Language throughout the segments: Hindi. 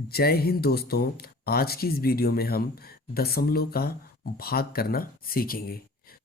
जय हिंद दोस्तों। आज की इस वीडियो में हम दशमलव का भाग करना सीखेंगे।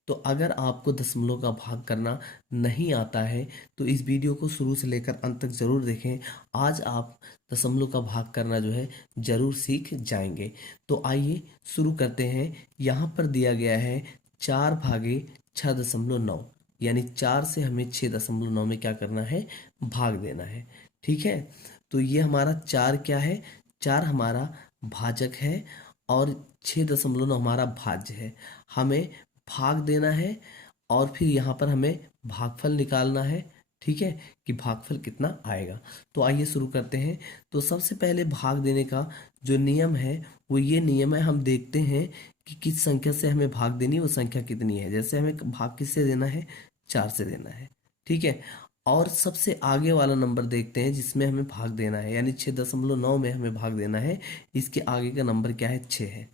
तो अगर आपको दशमलव का भाग करना नहीं आता है तो इस वीडियो को शुरू से लेकर अंत तक जरूर देखें। आज आप दशमलव का भाग करना जो है जरूर सीख जाएंगे। तो आइए शुरू करते हैं। यहाँ पर दिया गया है 4/6.9, यानी 4 से हमें 6.9 में क्या करना है, भाग देना है। ठीक है, तो ये हमारा 4 क्या है, 4 हमारा भाजक है और 6.9 हमारा भाज्य है। हमें भाग देना है और फिर यहाँ पर हमें भागफल निकालना है। ठीक है, कि भागफल कितना आएगा। तो आइए शुरू करते हैं। तो सबसे पहले भाग देने का जो नियम है वो ये नियम है, हम देखते हैं कि किस संख्या से हमें भाग देनी है, वो संख्या कितनी है। जैसे हमें भाग किससे देना है, 4 से देना है। ठीक है, और सबसे आगे वाला नंबर देखते हैं जिसमें हमें भाग देना है, यानी 6.9 में हमें भाग देना है। इसके आगे का नंबर क्या है, 6 है।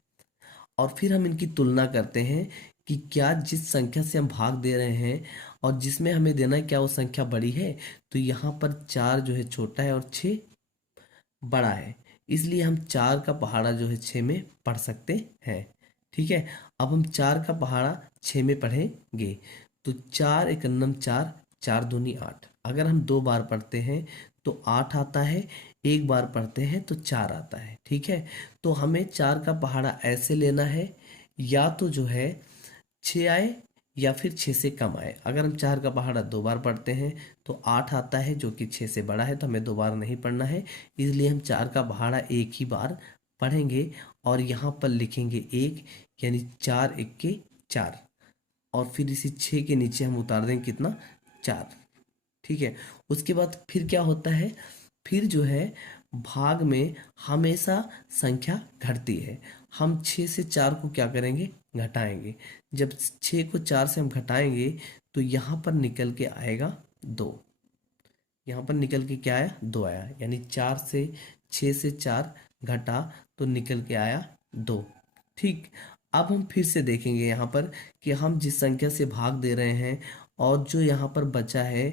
और फिर हम इनकी तुलना करते हैं कि क्या जिस संख्या से हम भाग दे रहे हैं और जिसमें हमें देना है, क्या वो संख्या बड़ी है। तो यहाँ पर 4 जो है छोटा है और 6 बड़ा है, इसलिए हम 4 का पहाड़ा जो है 6 में पढ़ सकते हैं। ठीक है, अब हम 4 का पहाड़ा 6 में पढ़ेंगे। तो 4 एकन्नम 4, 4 दूनी 8। अगर हम 2 बार पढ़ते हैं तो 8 आता है, एक बार पढ़ते हैं तो 4 आता है। ठीक है, तो हमें 4 का पहाड़ा ऐसे लेना है, या तो जो है 6 आए या फिर 6 से कम आए। अगर हम 4 का पहाड़ा 2 बार पढ़ते हैं तो 8 आता है, जो कि 6 से बड़ा है, तो हमें 2 बार नहीं पढ़ना है। इसलिए हम 4 का पहाड़ा एक ही बार पढ़ेंगे और यहाँ पर लिखेंगे 1, यानी 4 इक्के 4। और फिर इसी 6 के नीचे हम उतार देंगे कितना, 4। ठीक है, उसके बाद फिर क्या होता है, फिर जो है भाग में हमेशा संख्या घटती है। हम 6 से 4 को क्या करेंगे, घटाएंगे। जब 6 को 4 से हम घटाएंगे तो यहाँ पर निकल के आएगा 2। यहाँ पर निकल के क्या आया, 2 आया, यानी 4 से 6 से 4 घटा तो निकल के आया 2। ठीक, अब हम फिर से देखेंगे यहाँ पर कि हम जिस संख्या से भाग दे रहे हैं और जो यहाँ पर बचा है,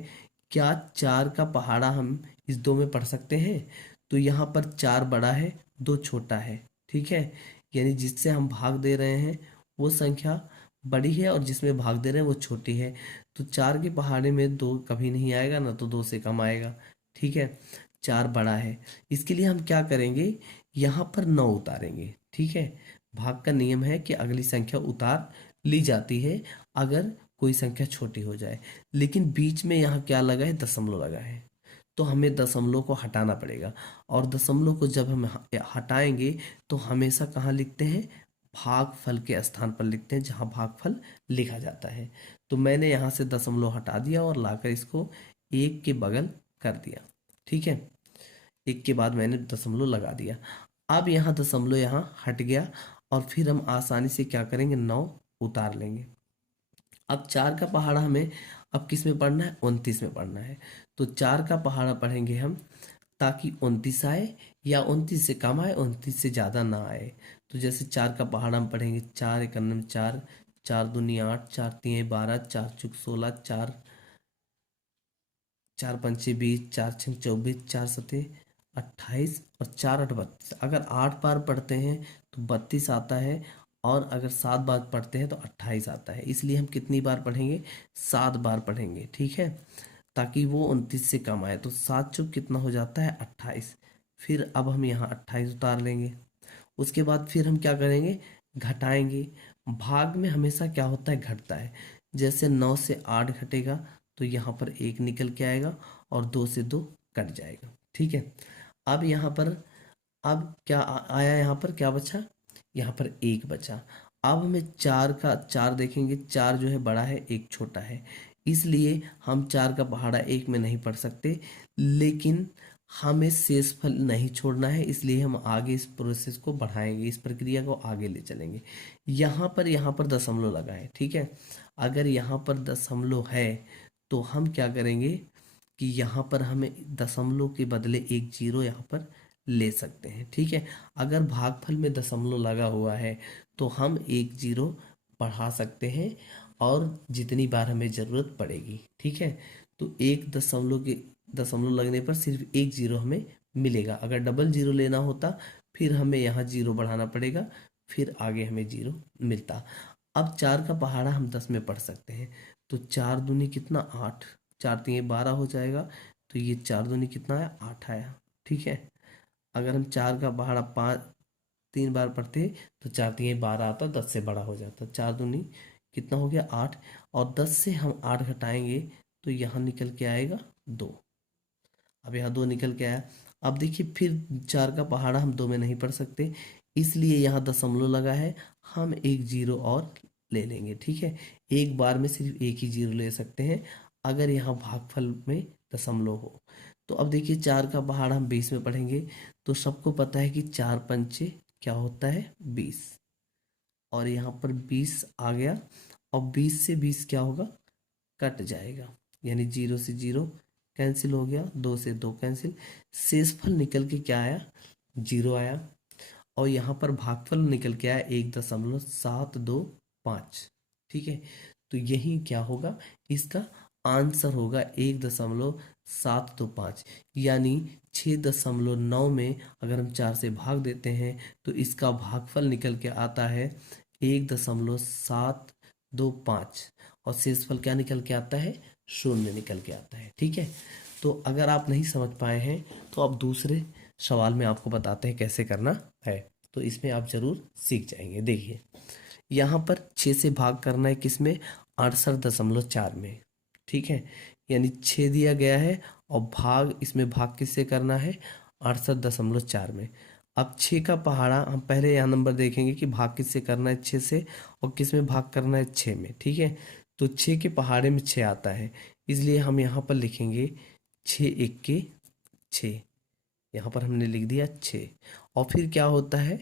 क्या 4 का पहाड़ा हम इस 2 में पढ़ सकते हैं। तो यहाँ पर 4 बड़ा है, 2 छोटा है। ठीक है, यानी जिससे हम भाग दे रहे हैं वो संख्या बड़ी है और जिसमें भाग दे रहे हैं वो छोटी है। तो 4 के पहाड़े में 2 कभी नहीं आएगा, ना तो 2 से कम आएगा। ठीक है, 4 बड़ा है, इसके लिए हम क्या करेंगे, यहाँ पर 9 उतारेंगे। ठीक है, भाग का नियम है कि अगली संख्या उतार ली जाती है अगर कोई संख्या छोटी हो जाए। लेकिन बीच में यहाँ क्या लगा है, दशमलव लगा है, तो हमें दशमलव को हटाना पड़ेगा। और दशमलव को जब हम हटाएंगे तो हमेशा कहाँ लिखते हैं, भागफल के स्थान पर लिखते हैं, जहाँ भागफल लिखा जाता है। तो मैंने यहाँ से दशमलव हटा दिया और लाकर इसको 1 के बगल कर दिया। ठीक है, 1 के बाद मैंने दशमलव लगा दिया। अब यहाँ दशमलव यहाँ हट गया और फिर हम आसानी से क्या करेंगे, 9 उतार लेंगे। अब 4 का पहाड़ा हमें अब किस में पढ़ना है, 29 में पढ़ना है। तो 4 का पहाड़ा पढ़ेंगे हम ताकि 29 आए, या 29 से कम आए, 29 से ज़्यादा ना आए। तो जैसे 4 का पहाड़ा हम पढ़ेंगे 4 एकन्नम 4, 4 दूनी 8, 4 तीन 12, 4 चुक 16, 4 4 पंचे 20, 4 छः 24, 4 सते 28 और 4 8 32। अगर 8 बार पढ़ते हैं तो 32 आता है, और अगर 7 बार पढ़ते हैं तो 28 आता है। इसलिए हम कितनी बार पढ़ेंगे, 7 बार पढ़ेंगे। ठीक है, ताकि वो 29 से कम आए। तो 7 चुक कितना हो जाता है, 28। फिर अब हम यहाँ 28 उतार लेंगे। उसके बाद फिर हम क्या करेंगे, घटाएंगे। भाग में हमेशा क्या होता है, घटता है। जैसे 9 से 8 घटेगा तो यहाँ पर 1 निकल के आएगा और 2 से 2 कट जाएगा। ठीक है, अब यहाँ पर अब क्या आया, यहाँ पर क्या बचा, यहाँ पर 1 बचा। अब हमें 4 का 4 देखेंगे, 4 जो है बड़ा है, 1 छोटा है। इसलिए हम 4 का पहाड़ा 1 में नहीं पढ़ सकते, लेकिन हमें शेषफल नहीं छोड़ना है, इसलिए हम आगे इस प्रोसेस को बढ़ाएंगे, इस प्रक्रिया को आगे ले चलेंगे। यहाँ पर दशमलव लगा है। ठीक है, अगर यहाँ पर दशमलव है तो हम क्या करेंगे कि यहाँ पर हमें दशमलव के बदले एक जीरो यहाँ पर ले सकते हैं। ठीक है, अगर भागफल में दशमलव लगा हुआ है तो हम एक जीरो बढ़ा सकते हैं, और जितनी बार हमें ज़रूरत पड़ेगी। ठीक है, तो एक दशमलव लगने पर सिर्फ एक जीरो हमें मिलेगा। अगर डबल जीरो लेना होता फिर हमें यहाँ जीरो बढ़ाना पड़ेगा, फिर आगे हमें जीरो मिलता। अब 4 का पहाड़ा हम 10 में पढ़ सकते हैं। तो 4 दूनी कितना 8, 4 तीन 12 हो जाएगा। तो ये 4 दूनी कितना आया 8 आया। ठीक है, अगर हम 4 का पहाड़ा 5 3 बार पढ़ते तो 4 तीन 12 आता, 10 से बड़ा हो जाता। 4 दूनी कितना हो गया 8, और 10 से हम 8 घटाएंगे तो यहाँ निकल के आएगा 2। अब यहाँ 2 निकल के आया। अब देखिए फिर 4 का पहाड़ा हम 2 में नहीं पढ़ सकते, इसलिए यहाँ दशमलव लगा है, हम एक जीरो और ले लेंगे। ठीक है, एक बार में सिर्फ एक ही जीरो ले सकते हैं अगर यहाँ भागफल में दशमलव हो। तो अब देखिए 4 का पहाड़ा हम 20 में पढ़ेंगे, तो सबको पता है कि 4 पंचे क्या होता है 20, और यहाँ पर 20 आ गया, और 20 से 20 क्या होगा कट जाएगा, यानी जीरो से जीरो कैंसिल हो गया, 2 से 2 कैंसिल, शेषफल निकल के क्या आया जीरो आया। और यहाँ पर भागफल निकल के आया 1.725। ठीक है, तो यही क्या होगा इसका आंसर होगा 1.725, यानी 6.9 में अगर हम 4 से भाग देते हैं तो इसका भागफल निकल के आता है 1.725, और शेषफल क्या निकल के आता है शून्य निकल के आता है। ठीक है, तो अगर आप नहीं समझ पाए हैं तो आप दूसरे सवाल में आपको बताते हैं कैसे करना है, तो इसमें आप जरूर सीख जाएंगे। देखिए यहाँ पर 6 से भाग करना है किसमें 68.4 में। ठीक है, यानी 6 दिया गया है और भाग, इसमें भाग किससे करना है 68.4 में। अब 6 का पहाड़ा हम पहले यहाँ नंबर देखेंगे कि भाग किससे करना है 6 से, और किस में भाग करना है 6 में। ठीक है, तो 6 के पहाड़े में 6 आता है, इसलिए हम यहाँ पर लिखेंगे 6 एक के 6, यहाँ पर हमने लिख दिया 6। और फिर क्या होता है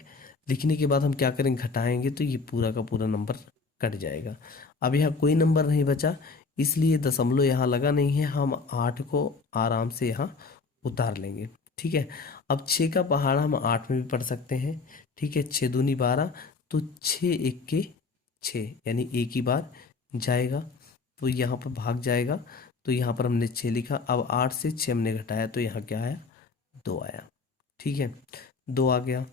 लिखने के बाद हम क्या करेंगे घटाएंगे तो ये पूरा का पूरा नंबर कट जाएगा। अब यहाँ कोई नंबर नहीं बचा, इसलिए दशमलव यहाँ लगा नहीं है, हम 8 को आराम से यहाँ उतार लेंगे। ठीक है, अब 6 का पहाड़ा हम 8 में भी पढ़ सकते हैं। ठीक है, 6 दूनी 12, तो 6 एक के 6, यानी एक ही बार जाएगा, तो यहाँ पर भाग जाएगा, तो यहाँ पर हमने 6 लिखा। अब 8 से 6 हमने घटाया तो यहाँ क्या आया 2 आया। ठीक है, 2 आ गया।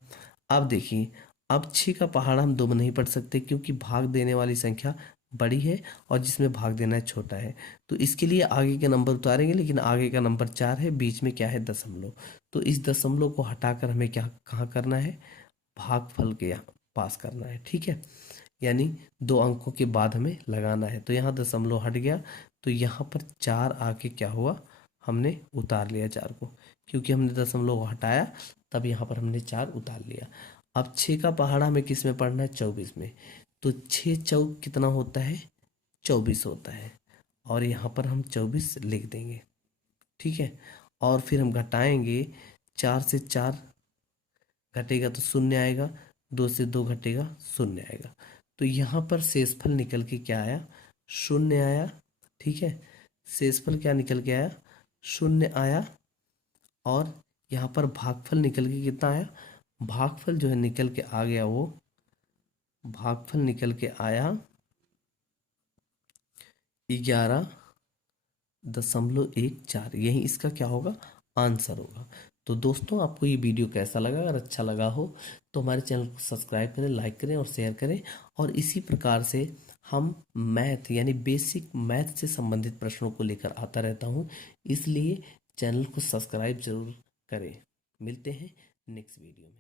अब देखिए अब 6 का पहाड़ा हम 2 में नहीं पढ़ सकते क्योंकि भाग देने वाली संख्या बड़ी है और जिसमें भाग देना है छोटा है, तो इसके लिए आगे के नंबर उतारेंगे, लेकिन आगे का नंबर 4 है, बीच में क्या है दशमलव, तो इस दशमलव को हटाकर हमें क्या कहाँ करना है भागफल के यहाँ पास करना है। ठीक है, यानी 2 अंकों के बाद हमें लगाना है, तो यहाँ दशमलव हट गया, तो यहाँ पर 4 आके क्या हुआ हमने उतार लिया 4 को, क्योंकि हमने दशमलव हटाया तब यहाँ पर हमने 4 उतार लिया। अब 6 का पहाड़ा हमें किस में पढ़ना है 24 में, तो 6 चौक कितना होता है 24 होता है, और यहाँ पर हम 24 लिख देंगे। ठीक है, और फिर हम घटाएंगे, 4 से 4 घटेगा तो शून्य आएगा, 2 से 2 घटेगा शून्य आएगा, तो यहाँ पर शेषफल निकल के क्या आया शून्य आया। ठीक है, शेषफल क्या निकल के आया शून्य आया, और यहाँ पर भागफल निकल के कितना आया, भागफल जो है निकल के आ गया, वो भागफल निकल के आया 11.14, यही इसका क्या होगा आंसर होगा। तो दोस्तों आपको ये वीडियो कैसा लगा, अगर अच्छा लगा हो तो हमारे चैनल को सब्सक्राइब करें, लाइक करें और शेयर करें, और इसी प्रकार से हम मैथ यानी बेसिक मैथ से संबंधित प्रश्नों को लेकर आता रहता हूँ, इसलिए चैनल को सब्सक्राइब जरूर करें। मिलते हैं नेक्स्ट वीडियो में।